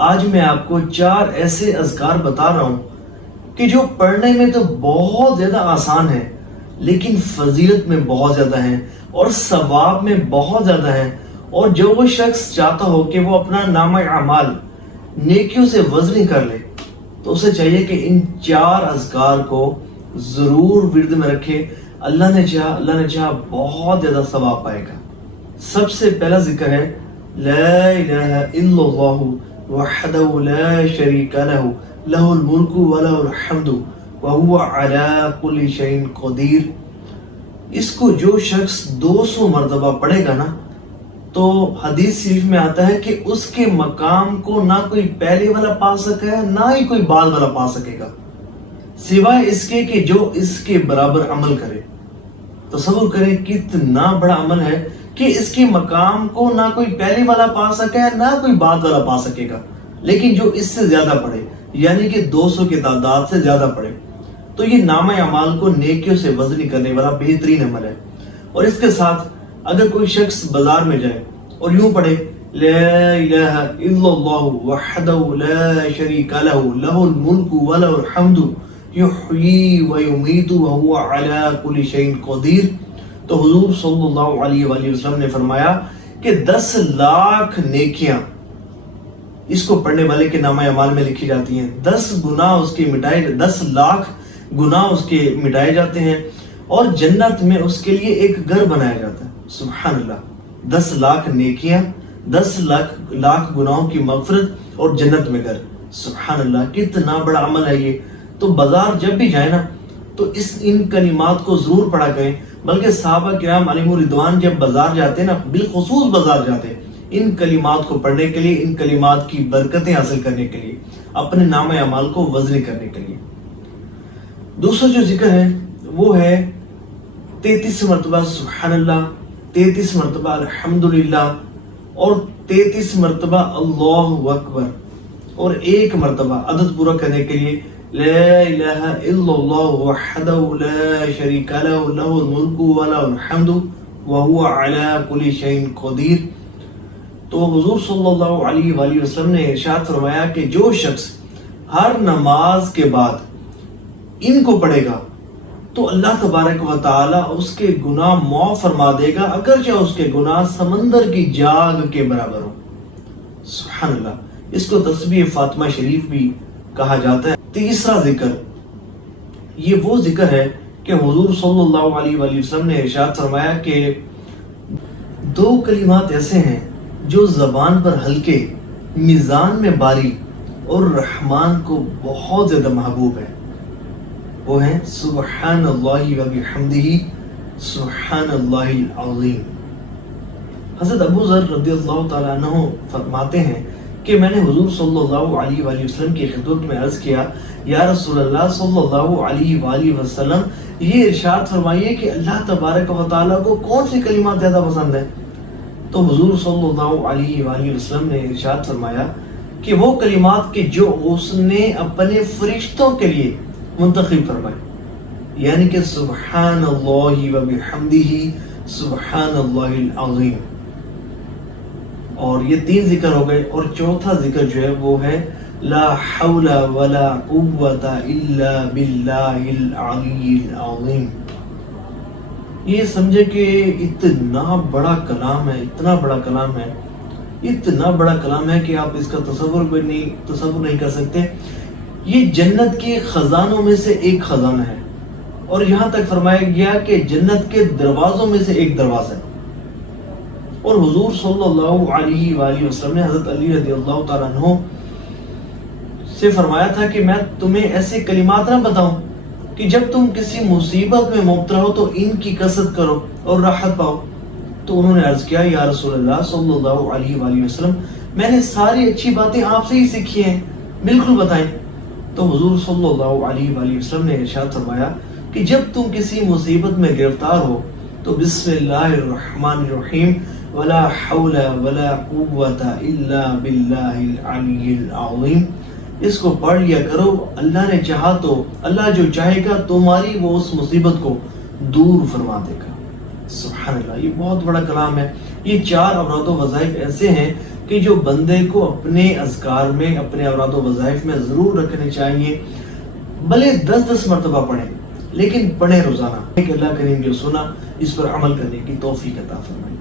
آج میں آپ کو 4 ایسے اذکار بتا رہا ہوں کہ جو پڑھنے میں تو بہت زیادہ آسان ہے لیکن فضیلت میں بہت زیادہ ہیں اور ثواب میں بہت زیادہ ہیں، اور جو وہ شخص چاہتا ہو کہ وہ اپنا نامہ اعمال نیکیوں سے وزنی کر لے تو اسے چاہیے کہ ان 4 اذکار کو ضرور ورد میں رکھے۔ اللہ نے چاہا بہت زیادہ ثواب پائے گا۔ سب سے پہلا ذکر ہے لا الہ الا اللہ وحدہ لا شریک لہ لہ الملک ولہ الحمد وہو علی کل شیء قدیر۔ اس کو جو شخص 200 مرتبہ پڑھے گا نا تو حدیث شریف میں آتا ہے کہ اس کے مقام کو نہ کوئی پہلے والا پا سکے نہ ہی کوئی بعد والا پا سکے گا، سوائے اس کے کہ جو اس کے برابر عمل کرے۔ تصور کریں کتنا بڑا عمل ہے کہ اس کے مقام کو نہ کوئی پہلے والا پا سکے نہ کوئی بعد والا پا سکے گا، لیکن جو اس سے زیادہ پڑھے یعنی کہ 200 کی تعداد سے زیادہ پڑھے تو یہ نامہ اعمال کو نیکیوں سے وزنی کرنے والا بہترین عمل ہے۔ اور اس کے ساتھ اگر کوئی شخص بازار میں جائے اور یوں پڑھے لا الہ الا اللہ وحدہ لا شریک لہ لہ الملک ولہ الحمد یحیی ویمیت وہو علی کل شیء قدیر، تو حضور صلی اللہ علیہ وآلہ وسلم نے فرمایا کہ 10 لاکھ نیکیاں اس کو پڑھنے والے کے نامہ اعمال میں لکھی جاتی ہیں، 10 لاکھ گناہ اس کے مٹائے جاتے ہیں، اور جنت میں اس کے لیے ایک گھر بنایا جاتا ہے۔ سبحان اللہ، 10 لاکھ نیکیاں، 10 لاکھ گناہوں کی مغفرت اور جنت میں گھر۔ سبحان اللہ، کتنا بڑا عمل ہے یہ۔ تو بازار جب بھی جائے نا تو ان کلمات کو ضرور پڑھا کریں، بلکہ صحابہ کرام علیہم رضوان جب بازار جاتے نا، بالخصوص بازار جاتے ان کلمات کو پڑھنے کے لیے، ان کلمات کی برکتیں حاصل کرنے کے لیے، اپنے نامہ اعمال کو وزنی کرنے کے لیے۔ دوسرا جو ذکر ہے وہ ہے 33 مرتبہ سبحان اللہ، 33 مرتبہ الحمدللہ، اور 33 مرتبہ اللہ اکبر، اور 1 مرتبہ عدد پورا کرنے کے لیے لا الہ الا اللہ وحدہ لا شریک لہ لہ الملک ولہ الحمد وہو علی کل شیء قدیر۔ تو حضور صلی اللہ علیہ وآلہ وسلم نے ارشاد فرمایا کہ جو شخص ہر نماز کے بعد ان کو پڑھے گا تو اللہ تبارک و تعالی اس کے گناہ معاف فرما دے گا، اگرچہ اس کے گناہ سمندر کی جاگ کے برابر ہو۔ سبحان اللہ، اس کو تسبیح فاطمہ شریف بھی کہا جاتا ہے۔ تیسرا ذکر، یہ وہ ذکر ہے کہ حضور صلی اللہ علیہ وآلہ وسلم نے ارشاد فرمایا کہ 2 کلمات ایسے ہیں جو زبان پر ہلکے، میزان میں بھاری اور رحمان کو بہت زیادہ محبوب ہے۔ وہ ہیں سبحان اللہ و بحمدہ سبحان اللہ العظیم۔ حضرت ابو ذر رضی اللہ تعالیٰ عنہ فرماتے ہیں کہ میں نے حضور صلی اللہ علیہ وآلہ وسلم کی خدمت میں عرض کیا، یا رسول اللہ صلی اللہ علیہ وآلہ وسلم، یہ ارشاد فرمائیے کہ اللہ تبارک و تعالیٰ کو کون سی کلمات زیادہ پسند ہے؟ تو حضور صلی اللہ علیہ وآلہ وسلم نے ارشاد فرمایا کہ وہ کلمات کہ جو اس نے اپنے فرشتوں کے لیے منتخب فرمائے، یعنی کہ سبحان اللہ و بحمدہ سبحان اللہ العظیم۔ اور یہ 3 ذکر ہو گئے، اور چوتھا ذکر جو ہے وہ ہے لا حول ولا قوت الا باللہ العلی العظیم۔ یہ سمجھے کہ اتنا بڑا کلام ہے، اتنا بڑا کلام ہے کہ آپ اس کا تصور نہیں کر سکتے۔ یہ جنت کے خزانوں میں سے ایک خزانہ ہے، اور یہاں تک فرمایا گیا کہ جنت کے دروازوں میں سے ایک دروازہ ہے۔ اور حضور صلی اللہ علیہ وآلہ وسلم نے حضرت علی رضی اللہ تعالیٰ عنہ سے فرمایا تھا کہ میں تمہیں ایسے کلمات نہ بتاؤں کہ جب تم کسی مصیبت میں مبتلا ہو تو ان کی کثرت کرو اور راحت پاؤ۔ تو انہوں نے عرض کیا، یا رسول اللہ صلی اللہ علیہ وآلہ وسلم، میں نے ساری اچھی باتیں آپ سے ہی سیکھی ہیں، بالکل بتائیں۔ تو حضور صلی اللہ علیہ وآلہ وسلم نے ارشاد فرمایا کہ جب تم کسی مصیبت میں گرفتار ہو تو بسم اللہ الرحمن الرحیم ولا حول ولا قوت الا باللہ العلی العظیم، اس کو پڑھ لیا کرو۔ اللہ نے چاہا تو اللہ جو چاہے گا تمہاری وہ اس مصیبت کو دور فرما دے گا۔ سبحان اللہ، یہ بہت بڑا کلام ہے۔ یہ 4 اوراد و وظائف ایسے ہیں کہ کہ جو بندے کو اپنے اذکار میں اپنے اوراد و وظائف میں ضرور رکھنے چاہیے، بھلے 10 مرتبہ پڑھیں لیکن پڑھیں روزانہ، کہ اللہ کریم جو سنا اس پر عمل کرنے کی توفیق عطا فرمائے۔